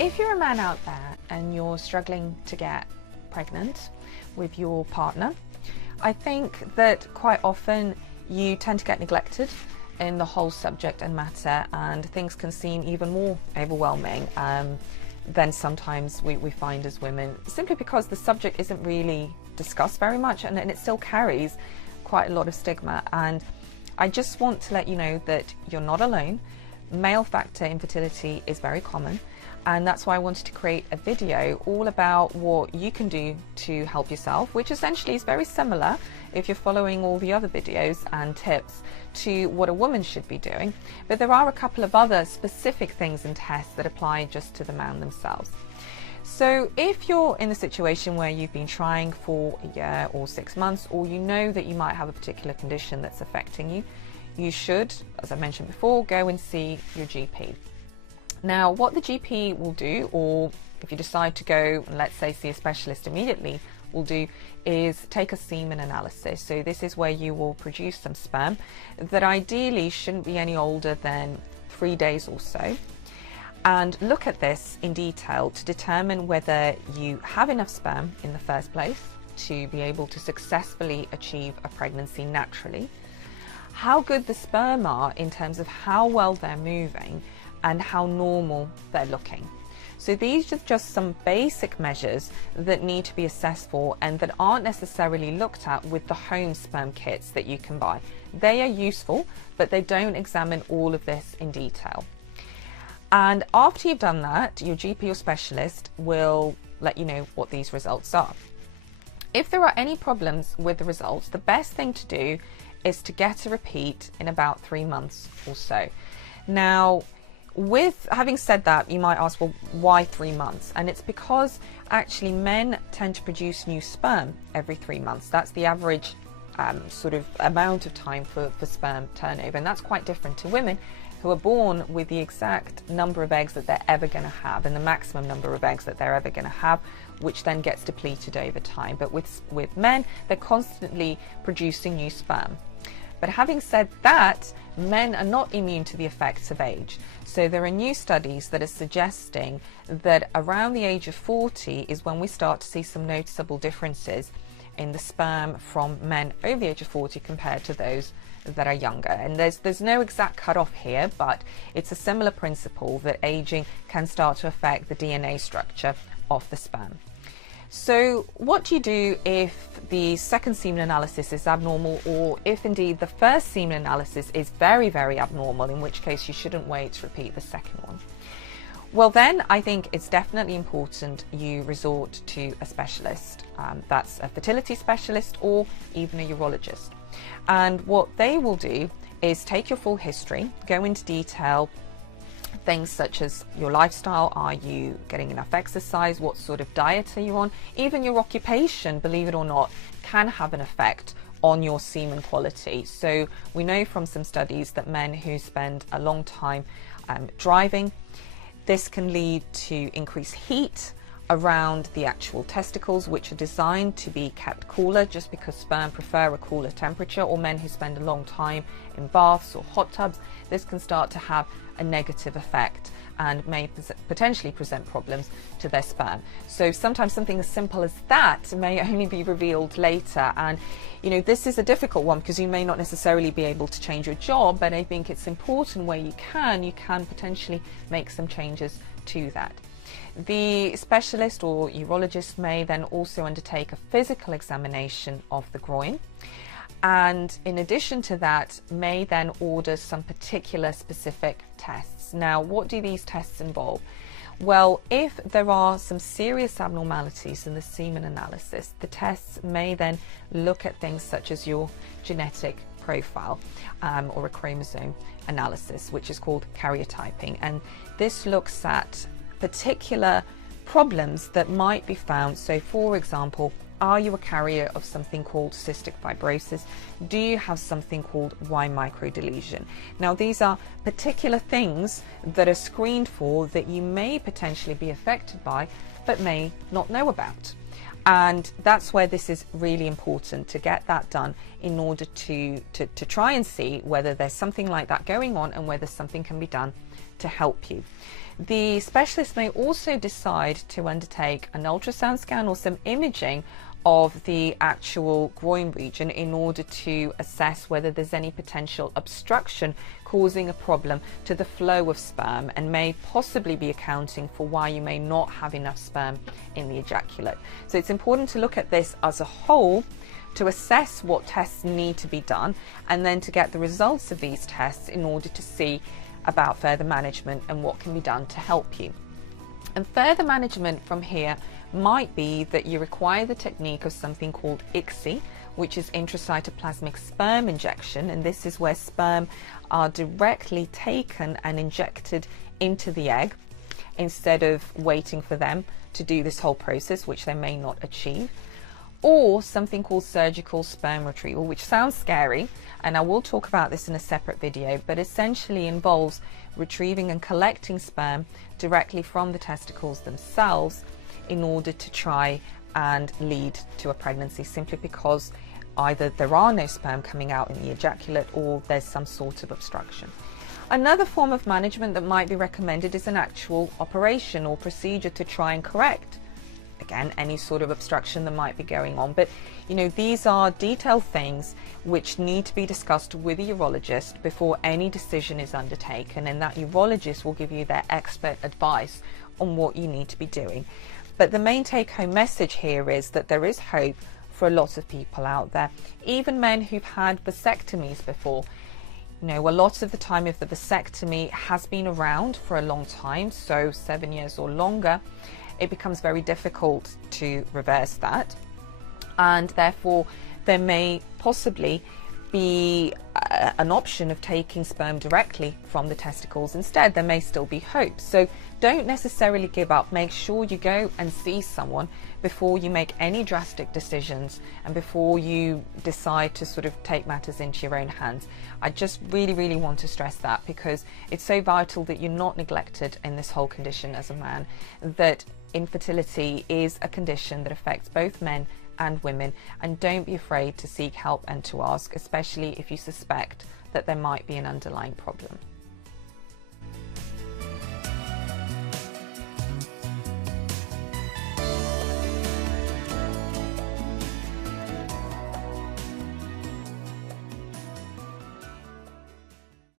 If you're a man out there and you're struggling to get pregnant with your partner, I think that quite often you tend to get neglected in the whole subject and matter, and things can seem even more overwhelming than sometimes we find as women, simply because the subject isn't really discussed very much, and it still carries quite a lot of stigma. And I just want to let you know that you're not alone. Male factor infertility is very common, and that's why I wanted to create a video all about what you can do to help yourself, which essentially is very similar, if you're following all the other videos and tips, to what a woman should be doing. But there are a couple of other specific things and tests that apply just to the man themselves. So if you're in the situation where you've been trying for a year or 6 months, or you know that you might have a particular condition that's affecting you, you should, as I mentioned before, go and see your GP. Now, what the GP will do, or if you decide to go and let's say see a specialist immediately, will do is take a semen analysis. So this is where you will produce some sperm that ideally shouldn't be any older than 3 days or so, and look at this in detail to determine whether you have enough sperm in the first place to be able to successfully achieve a pregnancy naturally, how good the sperm are in terms of how well they're moving, and how normal they're looking. So these are just some basic measures that need to be assessed for, and that aren't necessarily looked at with the home sperm kits that you can buy. They are useful, but they don't examine all of this in detail. And after you've done that, your GP or specialist will let you know what these results are. If there are any problems with the results, the best thing to do is to get a repeat in about 3 months or so. Now, with having said that, you might ask, well, why 3 months? And it's because actually men tend to produce new sperm every 3 months. That's the average sort of amount of time for sperm turnover, and that's quite different to women, who are born with the exact number of eggs that they're ever going to have, and the maximum number of eggs that they're ever going to have, which then gets depleted over time. But with men, they're constantly producing new sperm. But having said that, men are not immune to the effects of age. So there are new studies that are suggesting that around the age of 40 is when we start to see some noticeable differences in the sperm from men over the age of 40 compared to those that are younger. And there's no exact cutoff here, but it's a similar principle that aging can start to affect the DNA structure of the sperm. So what do you do if the second semen analysis is abnormal, or if indeed the first semen analysis is very, very abnormal, in which case you shouldn't wait to repeat the second one? Well, then I think it's definitely important you resort to a specialist. That's a fertility specialist or even a urologist. And what they will do is take your full history, go into detail, things such as your lifestyle. Are you getting enough exercise? What sort of diet are you on? Even your occupation, believe it or not, can have an effect on your semen quality. So we know from some studies that men who spend a long time driving, this can lead to increased heat around the actual testicles, which are designed to be kept cooler just because sperm prefer a cooler temperature, or men who spend a long time in baths or hot tubs. This can start to have a negative effect and may potentially present problems to their sperm. So sometimes something as simple as that may only be revealed later. And you know, this is a difficult one because you may not necessarily be able to change your job, but I think it's important where you can potentially make some changes to that. The specialist or urologist may then also undertake a physical examination of the groin, and in addition to that may then order some particular specific tests. Now, what do these tests involve? Well, if there are some serious abnormalities in the semen analysis, the tests may then look at things such as your genetic profile or a chromosome analysis, which is called karyotyping. And this looks at particular problems that might be found. So for example, are you a carrier of something called cystic fibrosis? Do you have something called Y microdeletion? Now, these are particular things that are screened for that you may potentially be affected by but may not know about. And that's where this is really important, to get that done in order to try and see whether there's something like that going on and whether something can be done to help you. The specialist may also decide to undertake an ultrasound scan or some imaging of the actual groin region in order to assess whether there's any potential obstruction causing a problem to the flow of sperm, and may possibly be accounting for why you may not have enough sperm in the ejaculate. So it's important to look at this as a whole, to assess what tests need to be done, and then to get the results of these tests in order to see about further management and what can be done to help you. And further management from here might be that you require the technique of something called ICSI, which is intracytoplasmic sperm injection, and this is where sperm are directly taken and injected into the egg instead of waiting for them to do this whole process, which they may not achieve. Or something called surgical sperm retrieval, which sounds scary, and I will talk about this in a separate video, but essentially involves retrieving and collecting sperm directly from the testicles themselves in order to try and lead to a pregnancy, simply because either there are no sperm coming out in the ejaculate or there's some sort of obstruction. Another form of management that might be recommended is an actual operation or procedure to try and correct, again, any sort of obstruction that might be going on. But you know, these are detailed things which need to be discussed with a urologist before any decision is undertaken, and that urologist will give you their expert advice on what you need to be doing. But the main take-home message here is that there is hope for a lot of people out there, even men who've had vasectomies before. You know, a lot of the time, if the vasectomy has been around for a long time, so 7 years or longer, it becomes very difficult to reverse that, and therefore there may possibly be an option of taking sperm directly from the testicles instead. There may still be hope. So don't necessarily give up. Make sure you go and see someone before you make any drastic decisions and before you decide to sort of take matters into your own hands. I just really want to stress that, because it's so vital that you're not neglected in this whole condition as a man, that infertility is a condition that affects both men and women, and don't be afraid to seek help and to ask, especially if you suspect that there might be an underlying problem.